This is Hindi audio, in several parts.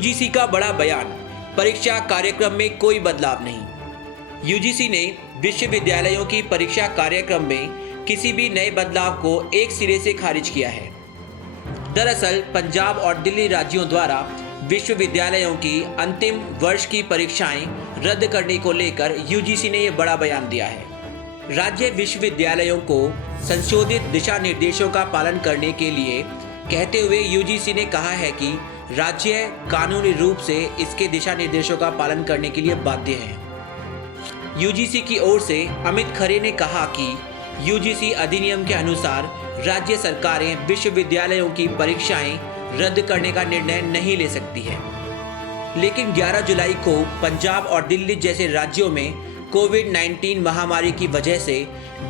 यूजीसी का बड़ा बयान, परीक्षा कार्यक्रम में कोई बदलाव नहीं। यूजीसी ने विश्वविद्यालयों की परीक्षा कार्यक्रम में किसी भी नए बदलाव को एक सिरे से खारिज किया है। दरअसल पंजाब और दिल्ली राज्यों द्वारा विश्वविद्यालयों की अंतिम वर्ष की परीक्षाएं रद्द करने को लेकर यूजीसी ने यह बड़ा बयान दिया है। राज्य विश्वविद्यालयों को संशोधित दिशा निर्देशों का पालन करने के लिए कहते हुए यूजीसी ने कहा है कि राज्य कानूनी रूप से इसके दिशा निर्देशों का पालन करने के लिए बाध्य है। यूजीसी की ओर से अमित खरे ने कहा कि यूजीसी अधिनियम के अनुसार राज्य सरकारें विश्वविद्यालयों की परीक्षाएं रद्द करने का निर्णय नहीं ले सकती है, लेकिन 11 जुलाई को पंजाब और दिल्ली जैसे राज्यों में कोविड-19 महामारी की वजह से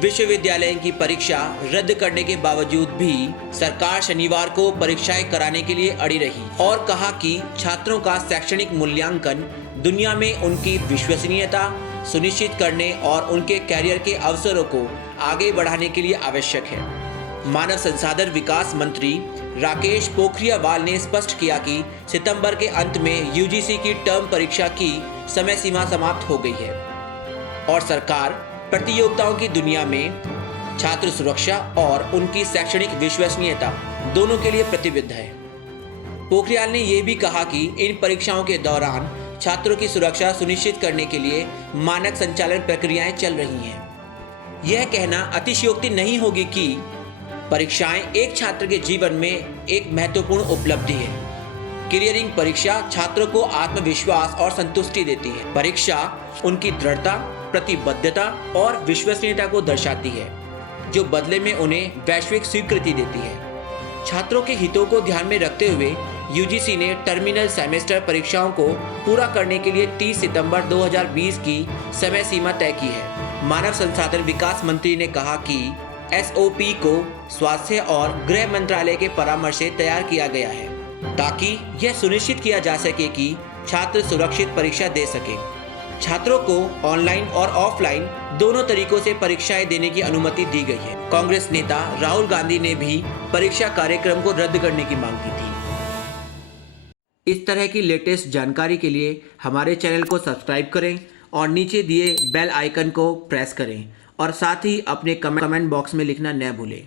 विश्वविद्यालय की परीक्षा रद्द करने के बावजूद भी सरकार शनिवार को परीक्षाएं कराने के लिए अड़ी रही और कहा कि छात्रों का शैक्षणिक मूल्यांकन दुनिया में उनकी विश्वसनीयता सुनिश्चित करने और उनके कैरियर के अवसरों को आगे बढ़ाने के लिए आवश्यक है। मानव संसाधन विकास मंत्री राकेश पोखरियावाल ने स्पष्ट किया कि सितंबर के अंत में यूजीसी की टर्म परीक्षा की समय सीमा समाप्त हो गई है और सरकार प्रतियोगिताओं की दुनिया में छात्र सुरक्षा और उनकी शैक्षणिक विश्वसनीयता दोनों के लिए प्रतिबद्ध है। पोखरियाल ने यह भी कहा कि इन परीक्षाओं के दौरान छात्रों की सुरक्षा सुनिश्चित करने के लिए मानक संचालन प्रक्रियाएं चल रही हैं। यह कहना अतिशयोक्ति नहीं होगी कि परीक्षाएं एक छात्र के जीवन में एक महत्वपूर्ण उपलब्धि है। क्लियरिंग परीक्षा छात्रों को आत्मविश्वास और संतुष्टि देती है। परीक्षा उनकी दृढ़ता, प्रतिबद्धता और विश्वसनीयता को दर्शाती है, जो बदले में उन्हें वैश्विक स्वीकृति देती है। छात्रों के हितों को ध्यान में रखते हुए यूजीसी ने टर्मिनल सेमेस्टर परीक्षाओं को पूरा करने के लिए 30 सितंबर 2020 की समय सीमा तय की है। मानव संसाधन विकास मंत्री ने कहा कि एसओपी को स्वास्थ्य और गृह मंत्रालय के परामर्श से तैयार किया गया है ताकि यह सुनिश्चित किया जा सके कि छात्र सुरक्षित परीक्षा दे सके। छात्रों को ऑनलाइन और ऑफलाइन दोनों तरीकों से परीक्षाएं देने की अनुमति दी गई है। कांग्रेस नेता राहुल गांधी ने भी परीक्षा कार्यक्रम को रद्द करने की मांग की थी। इस तरह की लेटेस्ट जानकारी के लिए हमारे चैनल को सब्सक्राइब करें और नीचे दिए बेल आइकन को प्रेस करें और साथ ही अपने कमेंट बॉक्स में लिखना न भूलें।